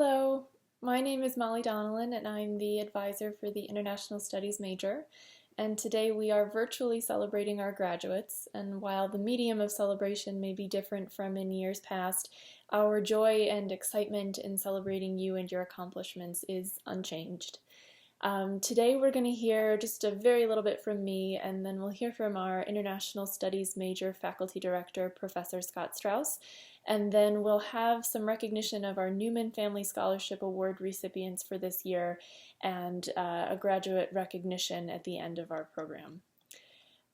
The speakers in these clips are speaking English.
Hello, my name is Molly Donnellan and I'm the advisor for the International Studies major. And today we are virtually celebrating our graduates. And while the medium of celebration may be different from in years past, our joy and excitement in celebrating you and your accomplishments is unchanged. Today we're going to hear just a very little bit from me, and then we'll hear from our International Studies major faculty director, Professor Scott Strauss, and then we'll have some recognition of our Newman Family Scholarship Award recipients for this year and a graduate recognition at the end of our program.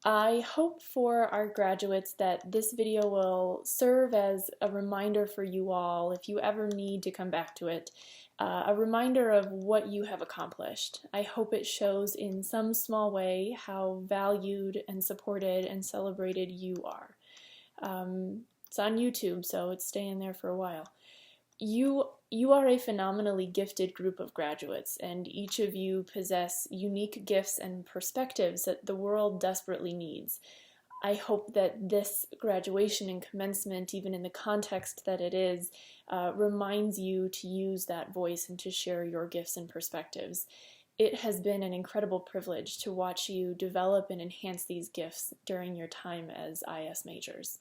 I hope for our graduates that this video will serve as a reminder for you all, if you ever need to come back to it, a reminder of what you have accomplished. I hope it shows in some small way how valued and supported and celebrated you are. It's on YouTube, so it's staying there for a while. You are a phenomenally gifted group of graduates, and each of you possess unique gifts and perspectives that the world desperately needs. I hope that this graduation and commencement, even in the context that it is, reminds you to use that voice and to share your gifts and perspectives. It has been an incredible privilege to watch you develop and enhance these gifts during your time as IS majors.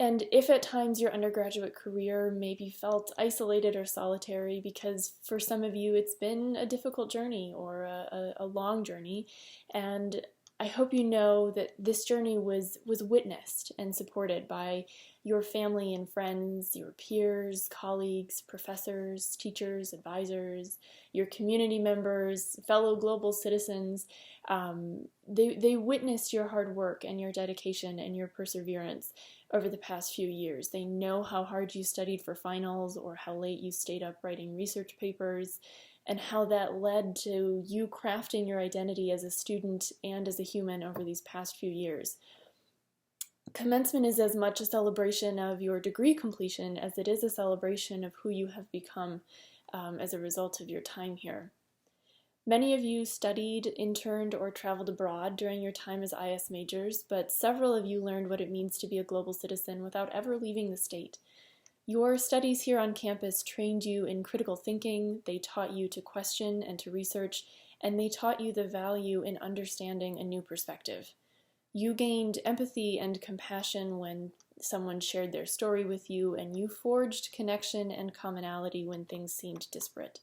And if at times your undergraduate career maybe felt isolated or solitary, because for some of you it's been a difficult journey or a long journey, and I hope you know that this journey was witnessed and supported by your family and friends, your peers, colleagues, professors, teachers, advisors, your community members, fellow global citizens. They witnessed your hard work and your dedication and your perseverance over the past few years. They know how hard you studied for finals or how late you stayed up writing research papers, and how that led to you crafting your identity as a student and as a human over these past few years. Commencement is as much a celebration of your degree completion as it is a celebration of who you have become as a result of your time here. Many of you studied, interned, or traveled abroad during your time as IS majors, but several of you learned what it means to be a global citizen without ever leaving the state. Your studies here on campus trained you in critical thinking, they taught you to question and to research, and they taught you the value in understanding a new perspective. You gained empathy and compassion when someone shared their story with you, and you forged connection and commonality when things seemed disparate.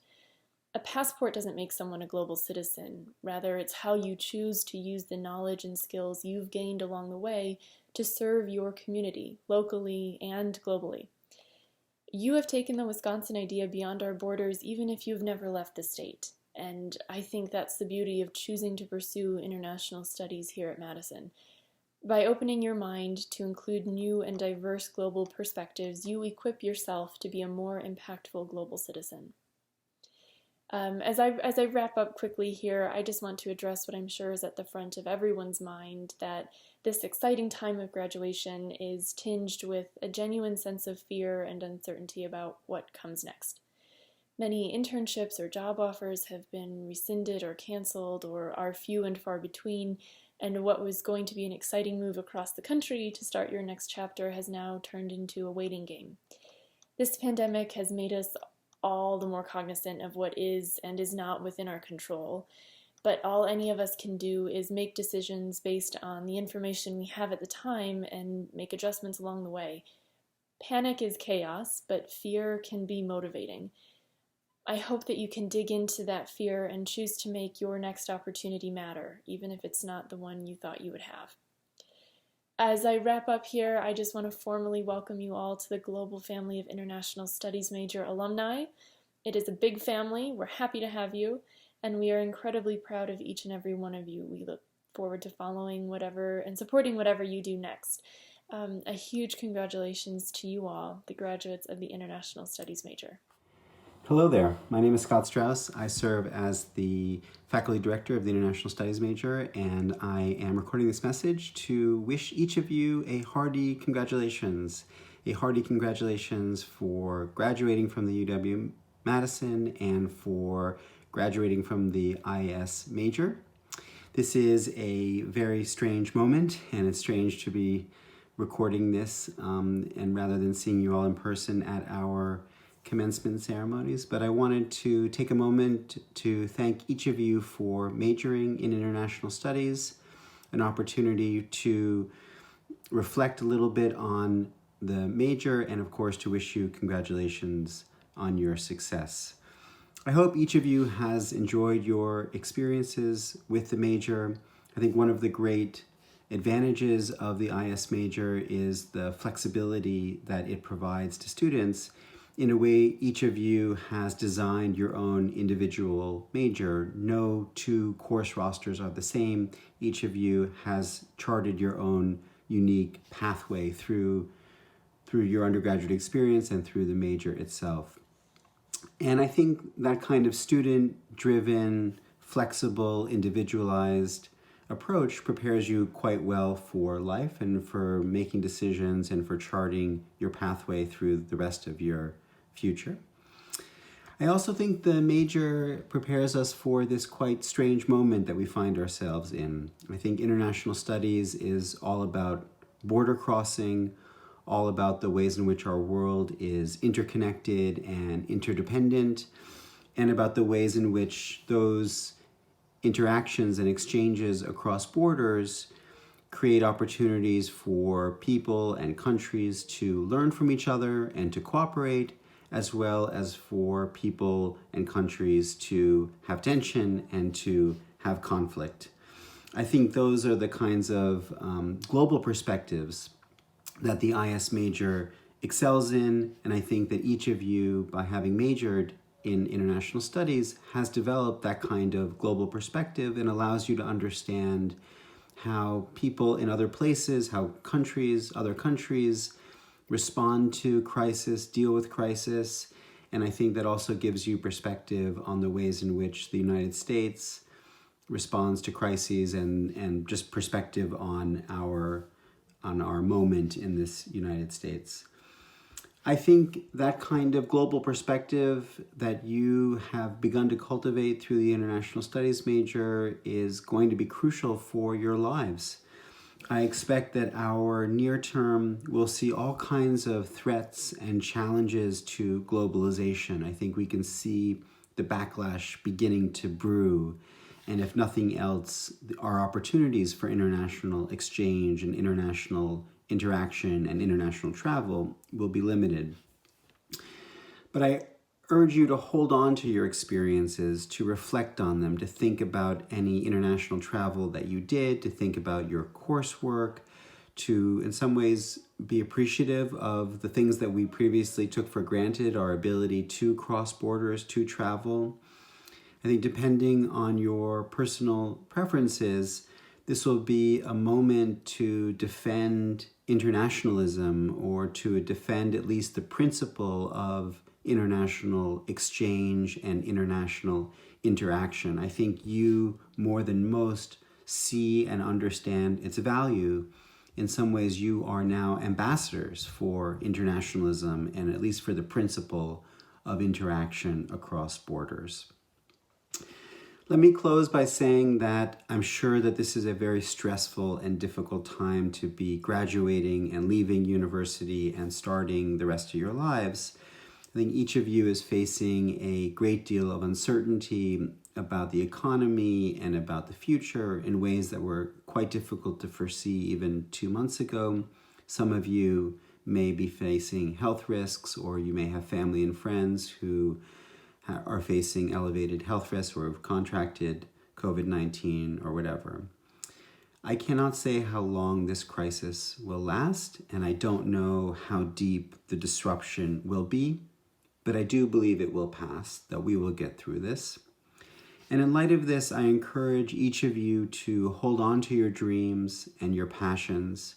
A passport doesn't make someone a global citizen. Rather, it's how you choose to use the knowledge and skills you've gained along the way to serve your community, locally and globally. You have taken the Wisconsin idea beyond our borders even if you've never left the state. And I think that's the beauty of choosing to pursue international studies here at Madison. By opening your mind to include new and diverse global perspectives, you equip yourself to be a more impactful global citizen. As I wrap up quickly here, I just want to address what I'm sure is at the front of everyone's mind, that this exciting time of graduation is tinged with a genuine sense of fear and uncertainty about what comes next. Many internships or job offers have been rescinded or canceled or are few and far between, and what was going to be an exciting move across the country to start your next chapter has now turned into a waiting game. This pandemic has made us all the more cognizant of what is and is not within our control, but all any of us can do is make decisions based on the information we have at the time and make adjustments along the way. Panic is chaos, but fear can be motivating. I hope that you can dig into that fear and choose to make your next opportunity matter, even if it's not the one you thought you would have. As I wrap up here, I just want to formally welcome you all to the global family of International Studies major alumni. It is a big family. We're happy to have you, and we are incredibly proud of each and every one of you. We look forward to following whatever and supporting whatever you do next. A huge congratulations to you all, the graduates of the International Studies major. Hello there, my name is Scott Strauss. I serve as the faculty director of the International Studies major, and I am recording this message to wish each of you a hearty congratulations. A hearty congratulations for graduating from the UW-Madison and for graduating from the IS major. This is a very strange moment, and it's strange to be recording this, and rather than seeing you all in person at our commencement ceremonies, but I wanted to take a moment to thank each of you for majoring in international studies, an opportunity to reflect a little bit on the major, and of course to wish you congratulations on your success. I hope each of you has enjoyed your experiences with the major. I think one of the great advantages of the IS major is the flexibility that it provides to students. In a way, each of you has designed your own individual major. No two course rosters are the same. Each of you has charted your own unique pathway through your undergraduate experience and through the major itself. And I think that kind of student-driven, flexible, individualized approach prepares you quite well for life and for making decisions and for charting your pathway through the rest of your future. I also think the major prepares us for this quite strange moment that we find ourselves in. I think international studies is all about border crossing, all about the ways in which our world is interconnected and interdependent, and about the ways in which those interactions and exchanges across borders create opportunities for people and countries to learn from each other and to cooperate, as well as for people and countries to have tension and to have conflict. I think those are the kinds of global perspectives that the IS major excels in, and I think that each of you, by having majored in international studies, has developed that kind of global perspective and allows you to understand how people in other places, how other countries respond to crisis, deal with crisis, and I think that also gives you perspective on the ways in which the United States responds to crises and just perspective on our moment in this United States. I think that kind of global perspective that you have begun to cultivate through the international studies major is going to be crucial for your lives. I expect that our near term will see all kinds of threats and challenges to globalization. I think we can see the backlash beginning to brew. And if nothing else, our opportunities for international exchange and international interaction and international travel will be limited. But I urge you to hold on to your experiences, to reflect on them, to think about any international travel that you did, to think about your coursework, to in some ways be appreciative of the things that we previously took for granted, our ability to cross borders, to travel. I think depending on your personal preferences, this will be a moment to defend internationalism or to defend at least the principle of international exchange and international interaction. I think you, more than most, see and understand its value. In some ways, you are now ambassadors for internationalism and at least for the principle of interaction across borders. Let me close by saying that I'm sure that this is a very stressful and difficult time to be graduating and leaving university and starting the rest of your lives. I think each of you is facing a great deal of uncertainty about the economy and about the future in ways that were quite difficult to foresee even 2 months ago. Some of you may be facing health risks, or you may have family and friends who are facing elevated health risks or have contracted COVID-19 or whatever. I cannot say how long this crisis will last, and I don't know how deep the disruption will be, but I do believe it will pass, that we will get through this. And in light of this, I encourage each of you to hold on to your dreams and your passions.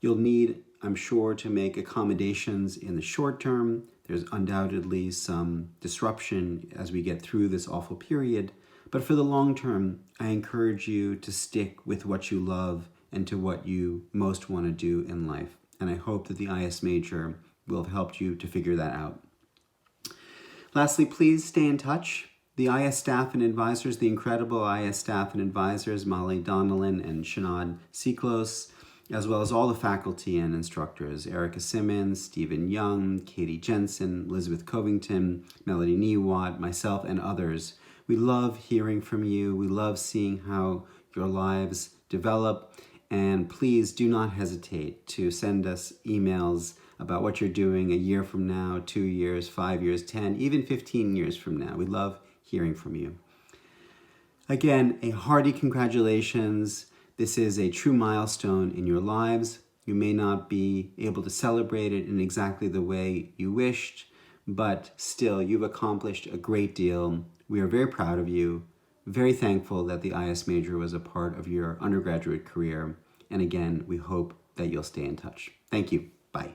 You'll need, I'm sure, to make accommodations in the short term. There's undoubtedly some disruption as we get through this awful period. But for the long term, I encourage you to stick with what you love and to what you most want to do in life. And I hope that the IS major will have helped you to figure that out. Lastly, please stay in touch. The IS staff and advisors, the incredible IS staff and advisors, Molly Donnellan and Shanad Siklos, as well as all the faculty and instructors, Erica Simmons, Stephen Young, Katie Jensen, Elizabeth Covington, Melody Newat, myself, and others. We love hearing from you. We love seeing how your lives develop. And please do not hesitate to send us emails about what you're doing a year from now, 2 years, 5 years, 10, even 15 years from now. We love hearing from you. Again, a hearty congratulations. This is a true milestone in your lives. You may not be able to celebrate it in exactly the way you wished, but still, you've accomplished a great deal. We are very proud of you, very thankful that the IS major was a part of your undergraduate career. And again, we hope that you'll stay in touch. Thank you. Bye.